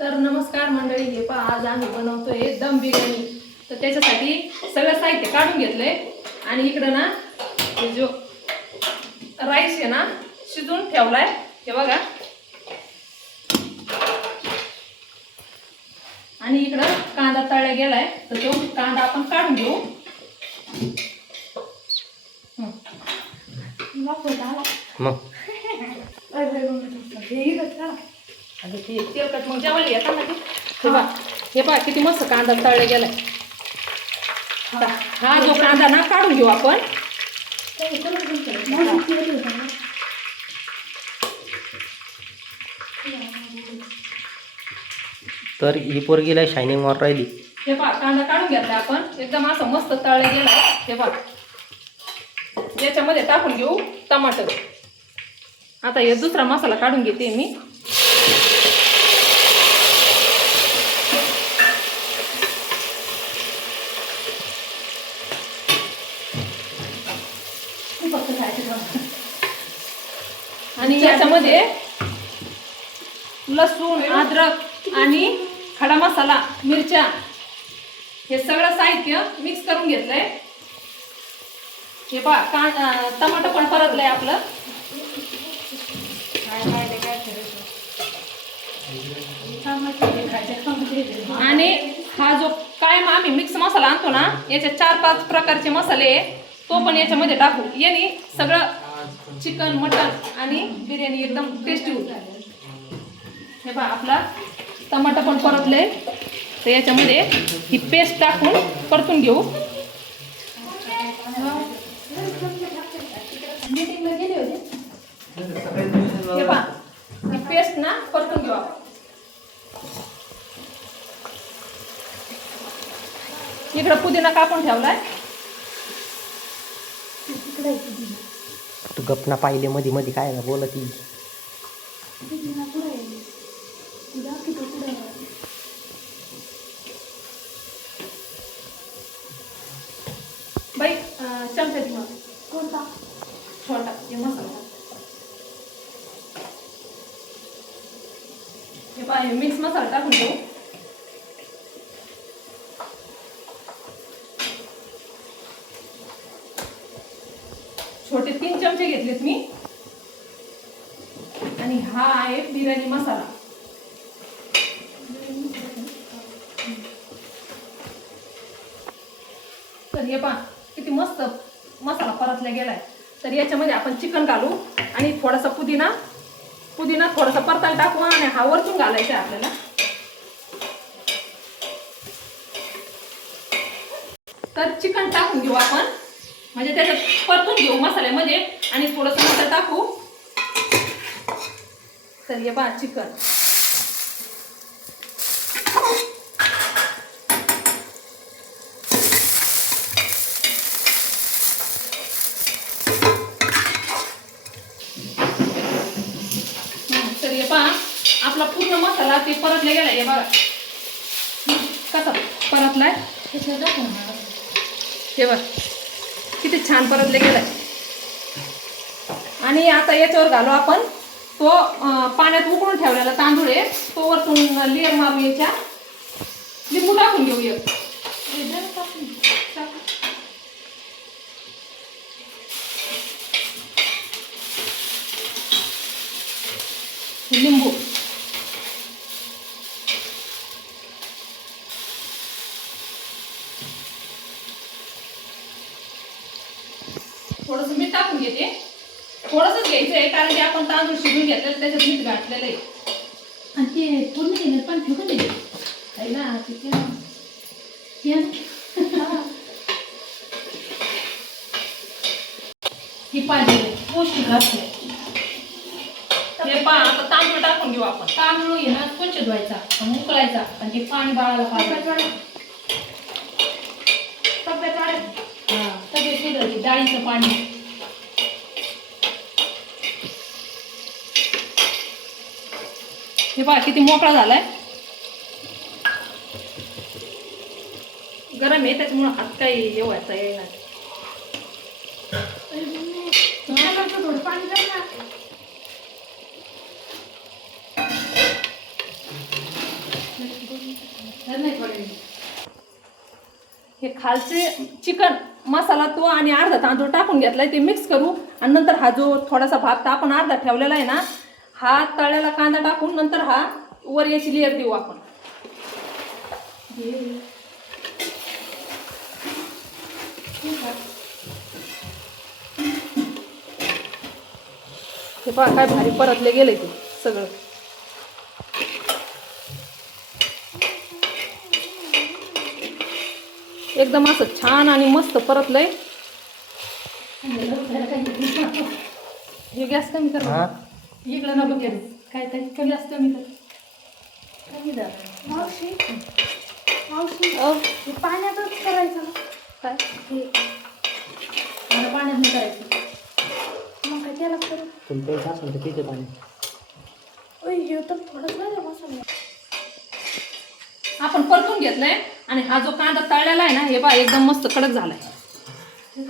तर नमस्कार मंडळी, हे पहा आज आम्ही बनवतोय दम बिर्याणी। तर त्याच्यासाठी सगळं साहित्य काढून घेतलंय आणि इकडं ना जो राईस आहे ना शिजून ठेवलाय, हे बघा। आणि इकडं कांदा तळला गेलाय, तर तो कांदा आपण काढून घेऊ। तेलकट मग जेवायला येतात ना ते। हे पहा किती मस्त कांदा तळला गेलाय। हा जो कांदा ना काढून घेऊ आपण। तर ही पोरगीला शायनिंग मार राहिली। हे पहा कांदा काढून घेतला आपण, एकदम असं मस्त तळला गेलाय। हे पहा याच्यामध्ये टाकून घेऊ टमाटर। आता हे दुसरा मसाला काढून घेते मी। आणि याच्यामध्ये लसूण, अद्रक आणि खडा मसाला, मिरच्या हे सगळं साहित्य मिक्स करून घेतलंय। हे पहा टमाटर पण परतलंय आपलं। आणि हा जो कायम आम्ही मिक्स मसाला आणतो ना, याचे 4-5 प्रकारचे मसाले तो पण याच्यामध्ये टाकू। याने सगळं चिकन, मटन आणि बिर्याणी एकदम टेस्टी होते। हे पहा आपला टमाटर पण परतले, तर याच्यामध्ये ही पेस्ट टाकून परतून घेऊ। हे पहा ही पेस्ट ना परतून घेऊ आपण। इकडं पुदिना कापून ठेवलाय। तू गपना पाहिले मध्ये मध्ये काय ना बोलत ती। बाई चमचा दे मला। कोणता? छोटा हे मसाला। हे पहा हे मिक्स मसाला टाकून घेऊ। छोटे 3 चमचे घेतलेत मी। आणि हा आहे बिर्याणी मसाला। तर हे पहा किती मस्त मसाला परतला गेलाय। तर याच्यामध्ये आपण चिकन घालू आणि थोडासा पुदिना थोडासा परतायला टाकू आणि हा वरतून घालायचा आहे आपल्याला। तर चिकन टाकून घेऊ आपण, म्हणजे त्याच्यात परतून घेऊ मसाल्यामध्ये आणि थोडंसं मसाला टाकू। तर हे पहा चिकन। तर हे पहा आपला पूर्ण मसाला ते परतला गेलाय। हे बघा कसा परतलाय, हे बघ किती छान परतले गेलाय। आणि आता याच्यावर घालू आपण तो पाण्यात उकळून ठेवलेला तांदूळ आहे, तो वरतून लेअर मारू। याच्या लिंबू टाकून घेऊ एक। लिंबू थोडंसं मीठ टाकून घेते। थोडंसंच घ्यायचं आहे, कारण की आपण तांदूळ शिजून घेतलेलं, त्याच्यात मीठ घातलेलं आहे। आणि ते पूर्ण घेण्यात पण फेकून दिले आहे ना ही पाहिजे पौष्टिक असते। हे पहा आता तांदूळ टाकून घेऊ आपण। तांदूळ आहे ना स्वच्छ धुवायचा, उकळायचा आणि ते पाणी बाळाला पाहिजे। सगळे डाळीचं पाणी। हे पहा किती मोकळा झालाय। गरम आहे त्याच्यामुळे हात काही हे व्हायचा येणार। थोडं पाणी हे खालचे चिकन मसाला तो आणि अर्धा तांदूळ टाकून घेतलाय ते मिक्स करू आणि नंतर हा जो थोडासा भात आपण अर्धा ठेवलेला आहे ना हा तळलेला कांदा टाकून नंतर हा वर याची लेअर देऊ आपण. हे पहा काय भारी परतले गेले ते सगळं. एकदम असं छान आणि मस्त परतलंय. हे गॅस कमी कर हा इकडं नको गॅस काय तरी कमी गॅस कमी कर कमी द्या मावशी हे पाण्यातच करायचं ना? काय हे मला पाण्यात नाही करायचं. मग काय त्याला करू? तुम्ही प्यायचं असेल तर पिते पाणी. हे तर थोडंच नाही मसाला. आपण परतून घेतलाय आणि हा जो कांदा तळलेला आहे ना हे बघा एकदम मस्त कडक झालाय.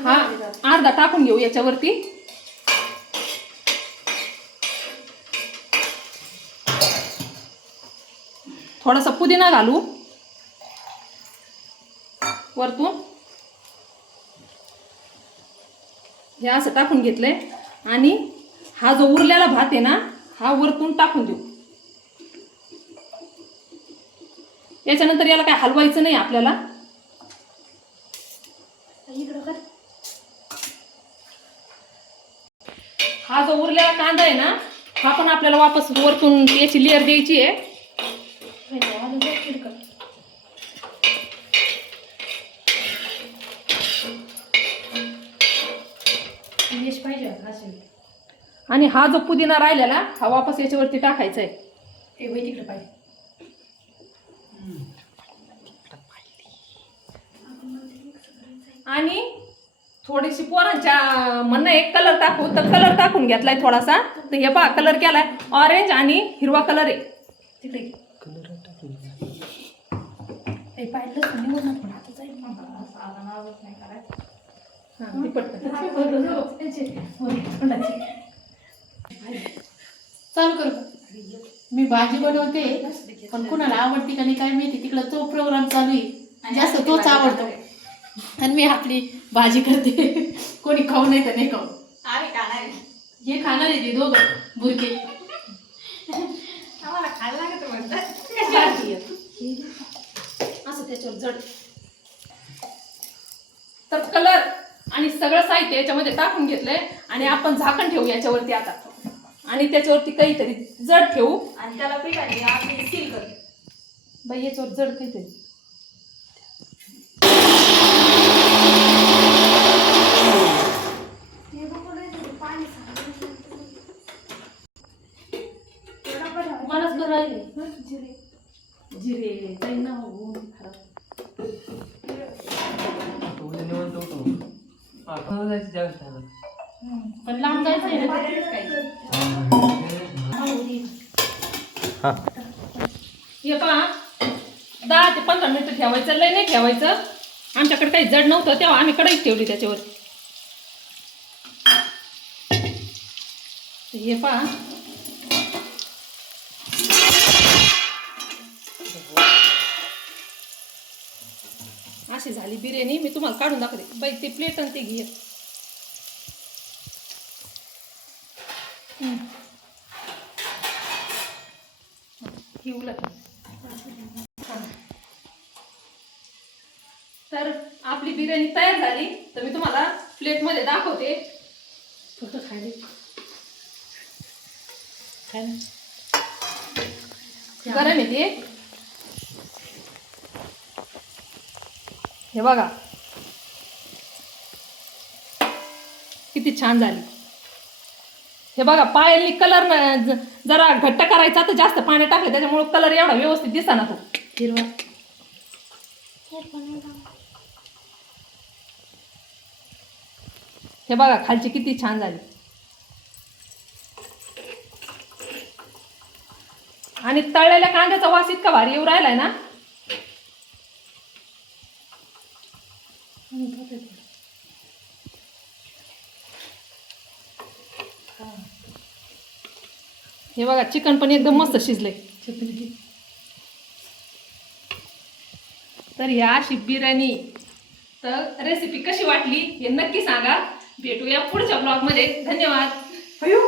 हा अर्धा टाकून घेऊ याच्यावरती. थोडासा पुदिना घालू वरतून. हे असं टाकून घेतलंय आणि हा जो उरलेला भात आहे ना हा वरतून टाकून देऊ. याच्यानंतर याला काय हलवायचं नाही आपल्याला. इकडं कर. हा जो उरलेला कांदा आहे ना हा पण आपल्याला वापस वरतून याची लेअर द्यायची आहे. आणि हा जो पुदिना राहिलेला हा वापस याच्यावरती टाकायचा आहे. ते वय तिकडे पाहिजे. आणि थोडीशी पोरांच्या म्हणणं एक कलर टाकू तर कलर टाकून घेतलाय थोडासा. तर हे पहा कलर केलाय ऑरेंज आणि हिरवा कलर आहे. तिकडे ते पाहिलं निघून ना पण आता जाईल हां, ती पटकन. चालू कर. मी भाजी बनवते पण कुणाला आवडती का नाही काय माहिती. तिकडं तो प्रोग्राम चालू आहे जास्त तोच आवडतो आणि मी आपली भाजी करते. कोणी खाऊ नाही तर नाही खाऊ. हे खाणार आहे ते दोघं बुरके. असं त्याच्यावर जड. तर कलर आणि सगळं साहित्य याच्यामध्ये टाकून घेतलंय आणि आपण झाकण ठेवू याच्यावरती आता आणि त्याच्यावरती काहीतरी जड ठेवू आणि त्याला पिठाने आपण सील करू. बाई याच्यावर जड काहीतरी मलाच बरं राहिले. जिरे जाईल ना हो खराब. पण लांब जायचं आहे ना. हा हे पहा 10 ते 15 मिनिटं ठेवायचं. लय नाही ठेवायचं. आमच्याकडे काही जड नव्हतं तेव्हा आम्ही कढईत ठेवली त्याच्यावर. हे पहा अशी झाली बिर्याणी. मी तुम्हाला काढून दाखवते. बाई ते प्लेट आणि ते घे. ही उलट. तर आपली बिर्याणी तयार झाली. तर मी तुम्हाला प्लेटमध्ये दाखवते. फक्त खायला गरम आहे ते. हे बघा किती छान झाली. हे बघा पायाने कलर जरा घट्ट करायचा तर जास्त पाणी टाकलं त्याच्यामुळे कलर एवढा व्यवस्थित दिसना तो हिरवा. हे बघा खालची किती छान झाली. आणि तळलेल्या कांद्याचा वास इतका भारी येऊ राहिलाय ना. हे बघा चिकन पण एकदम मस्त शिजलंय. तर ह्या अशी बिर्याणी तर रेसिपी कशी वाटली हे नक्की सांगा. भेटूया पुढच्या ब्लॉगमध्ये. धन्यवाद. अयो